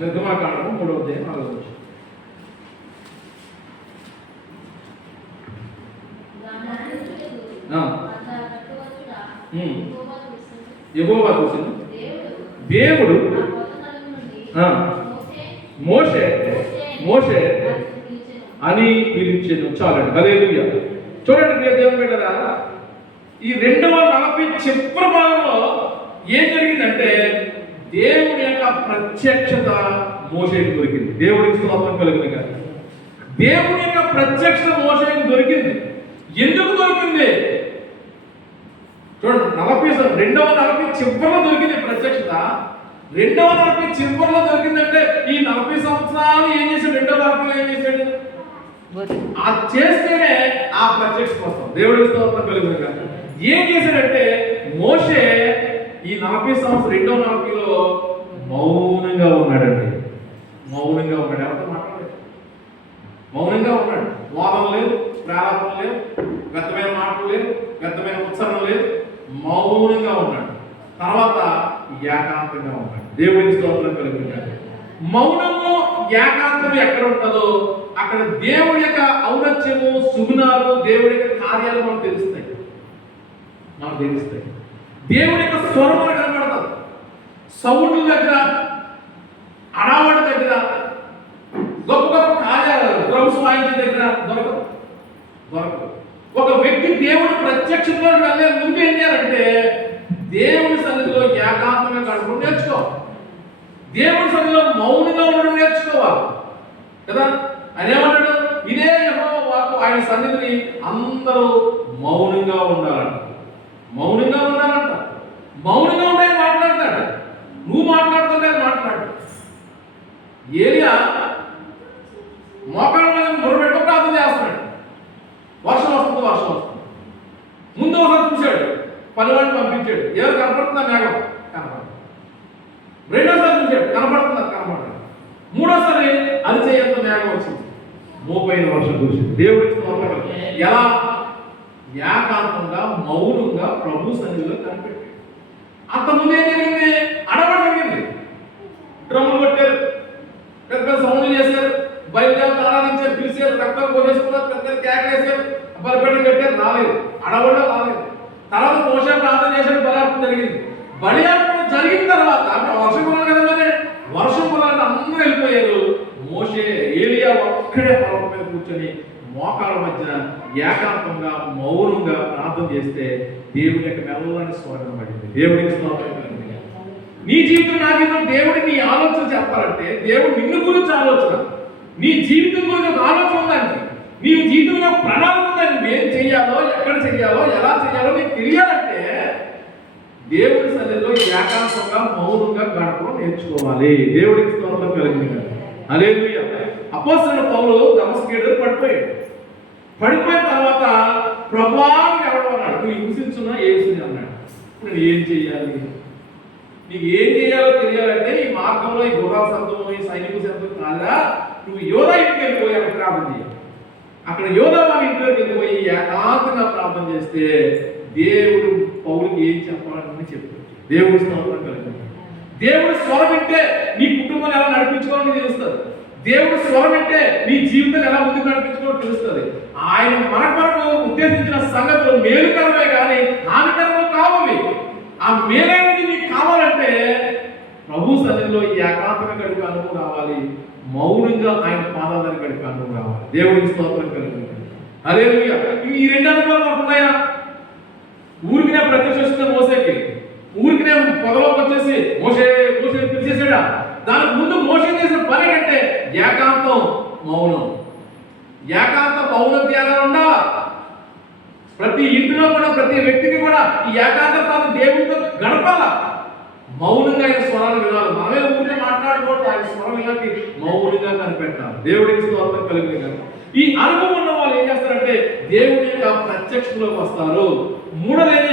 నిర్గమాకాండము 3వ అధ్యాయం 4వ వచనం. యెహోవా చూసెను, దేవుడు మోషే అని పిలిచెను. చాలండి. హల్లెలూయా. చూడండి ప్రియ దేవుని బిడ్డలారా, ఈ 240 చివరి భాగంలో ఏం జరిగిందంటే దేవుని యొక్క ప్రత్యక్షత మోషేకి దొరికింది. దేవుడికి స్తోత్రం కలుగును గాక. దేవుని యొక్క ప్రత్యక్షత మోషేకి దొరికింది. ఎందుకు దొరికింది? చూడండి, 240 చివరిలో దొరికింది ప్రత్యక్షత. 240 చివరిలో దొరికిందంటే ఈ 40 సంవత్సరాలు ఏం చేశాడు? 240 ఏం చేశాడు? అది చేస్తేనే ఆ ప్రత్యక్షత వస్తాం. దేవుడికి స్తోత్రం కలుగును గాక. ఏం చేశాడంటే మోషే ఈ 40 సంవత్సరం 240లో మౌనంగా ఉన్నాడండి. మౌనంగా ఉన్నాడు. ఎవరితో మాట్లాడలేదు. మౌనంగా ఉన్నాడు. వాదన లేదు, ప్రారంభం లేదు, వ్యర్థమైన మాటలు లేదు, వ్యర్థమైన ఉత్సాహం లేదు. మౌనంగా ఉన్నాడు. తర్వాత ఏకాంతంగా ఉన్నాడు. దేవుడికి స్తోత్రం కలుగును గాక. మౌనము ఏకాంతం ఎక్కడ ఉంటుందో అక్కడ దేవుడి యొక్క ఔన్నత్యము, సుగుణాలు, దేవుడి యొక్క కార్యాలు మనకు తెలుస్తాయి. దేవుడి యొక్క స్వరం మనకు కనబడుతుంది. సౌండ్ల దగ్గర, అడావడి దగ్గర, గొప్ప గొప్ప కార్యాలు డ్రమ్స్ వాయించే దగ్గర దొరకదు. ఒక వ్యక్తి దేవుడు ప్రత్యక్షంలో వెళ్ళే ముందు ఏం చేయాలంటే దేవుని సన్నిధిలో ఏకాంతంగా గడపడం నేర్చుకోవాలి. దేవుని సన్నిధిలో మౌనంగా ఉండడం నేర్చుకోవాలి కదా. ఆయన ఏమంటాడు? ఇదే యెహోవా వాక్కు. ఆయన సన్నిధిని అందరూ మౌనంగా ఉండాలంట. మౌనంగా ఉండాలంట. మౌనంగా ఉంటే మాట్లాడతాడు. నువ్వు మాట్లాడుతుంటే మాట్లాడు. ఏలియా మోకాళ్ళ మీద మొరపెట్టుకో ప్రార్థన చేస్తున్నాడు. వర్షం వస్తుంది. ముందు ఒకసారి చూశాడు, పనివాడిని పంపించాడు. ఎవరు కనపడుతుందా? మేఘం కనపడుతుంది. రెండోసారి చూశాడు, కనపడలేదు. మూడోసారి అది చేయంత మేఘం వచ్చింది. మోపైన వర్షం కురిసింది. దేవుడికి ఎలా? ఏకాంతంగా మౌనంగా ప్రభు సన్నిధిలో కనిపెట్టాడు. అంతకుముందు ఏం జరిగింది? అడవడం జరిగింది. డ్రమ్ములు కొట్టారు, పెద్ద సౌండ్లు చేశారు, బయలుదేరి ఆరాధించారు, పిలిచారు, రక్తాలు పోసేసుకున్నారు, పెద్ద కేకలేసారు, బలిపీఠం కట్టారు. రాలేదు, అడవుల్లో రాలేదు. తర్వాత మోషే ప్రార్థన చేశాడు, బలియార్పణ జరిగింది. బలియార్పణ జరిగిన తర్వాత వర్షం కులాలి కదా. మరి వర్షం కులాలంటే అందరూ వెళ్ళిపోయారు. మోషే, ఏలియా ఒక్కడే పర్వతం మీద కూర్చొని మోకాళ్ళ మధ్య ఏకాంతంగా మౌనంగా ప్రార్థన చేస్తే దేవుడి యొక్క మెల్లని స్వరం పడింది. దేవుడికి స్తోత్రం కలుగును గాక. నీ జీవితం, నా జీవితం, దేవుడి నీ ఆలోచన చెప్పాలంటే దేవుడు నిన్ను గురించి ఆలోచన, నీ జీవితం గురించి ఒక ఆలోచన ఉందండి. నీ జీవితంలో ప్రణాళిక ఉందండి. ఏం చెయ్యాలో, ఎక్కడ చెయ్యాలో, ఎలా చెయ్యాలో నీకు తెలియాలంటే దేవుడి సన్నిధిలో ఏకాంతంగా మౌనంగా గడపడం నేర్చుకోవాలి. దేవుడికి స్తోత్రం కలుగును గాక. హల్లెలూయా. అపోస్తలుడైన పౌలు దమస్కీయుడు పడిపోయిన తర్వాత ప్రభువా ఎవరు అన్నాడు? నువ్వు హింసించున్నా యేసుని అన్నాడు. నువ్వు ఏం చెయ్యాలి? నీకు ఏం చేయాలో తెలియాలంటే ఈ మార్గంలో ఈ గుర్రాల శబ్దం, ఈ సైనికుల శబ్దం కాదా, నువ్వు యోధా ఇంటికి వెళ్ళిపోయి అక్కడ ప్రార్థన చేయాలి. అక్కడ యోధా వాళ్ళ ఇంటికి వెళ్ళిపోయి ఏకాంతంగా ప్రార్థన చేస్తే దేవుడు పౌలుకి ఏం చెప్పాలని చెప్తాడు. దేవుడి స్తోత్రం కలుగును. దేవుడి స్వరం వింటే నీ కుటుంబాన్ని ఎలా నడిపించుకోవాలని తెలుస్తుంది. దేవుడి స్వరం వింటే నీ జీవితాన్ని ఎలా ముందుకు నడిపించుకోవాలని తెలుస్తుంది. ఆయన మన కొరకు ఉద్దేశించిన సంగతులు మేలుకరమే కానీ హానికరములు కావాలి. ఆ మేలైనది నీకు కావాలంటే ప్రభు సన్నిధిలో ఈ ఏకాంతంగా గడిపే అనుభవం రావాలి. మౌనంగా ఆయన పాదాల దగ్గర గడిపే అనుభవం రావాలి. దేవుడికి స్తోత్రం కలుగును. హల్లెలూయా. ఈ 2 అనుభవాలు మనకు ఉన్నాయా? ఊరికినే ప్రత్యక్షిస్తే మోసేకి, ఊరికినే పొగలోకి వచ్చేసి మోషే పిలిచేసాడా? దానికి ముందు మోషే చేసిన పని ఏంటంటే ఏకాంతం, మౌనం. ఏకాంత మౌన ధ్యానం ఉండాలా. ప్రతి ఇంటిలో కూడా, ప్రతి వ్యక్తికి కూడా ఈ ఏకాంత ప్రాంతం దేవుడితో గడపాలా. మౌనంగా ఆయన స్వరాలు వినాలి. మనమే ఊరికే మాట్లాడకూడదు. ఆయన స్వరం ఇలాంటి మౌనంగా కనిపెట్టాలి. దేవుడికి స్తోత్రం కలుగును గాక. ఈ అనుభవం ఉన్న వాళ్ళు ఏం చేస్తారంటే దేవుడి యొక్క ప్రత్యక్షంలోకి వస్తారు. మూడోది ఏం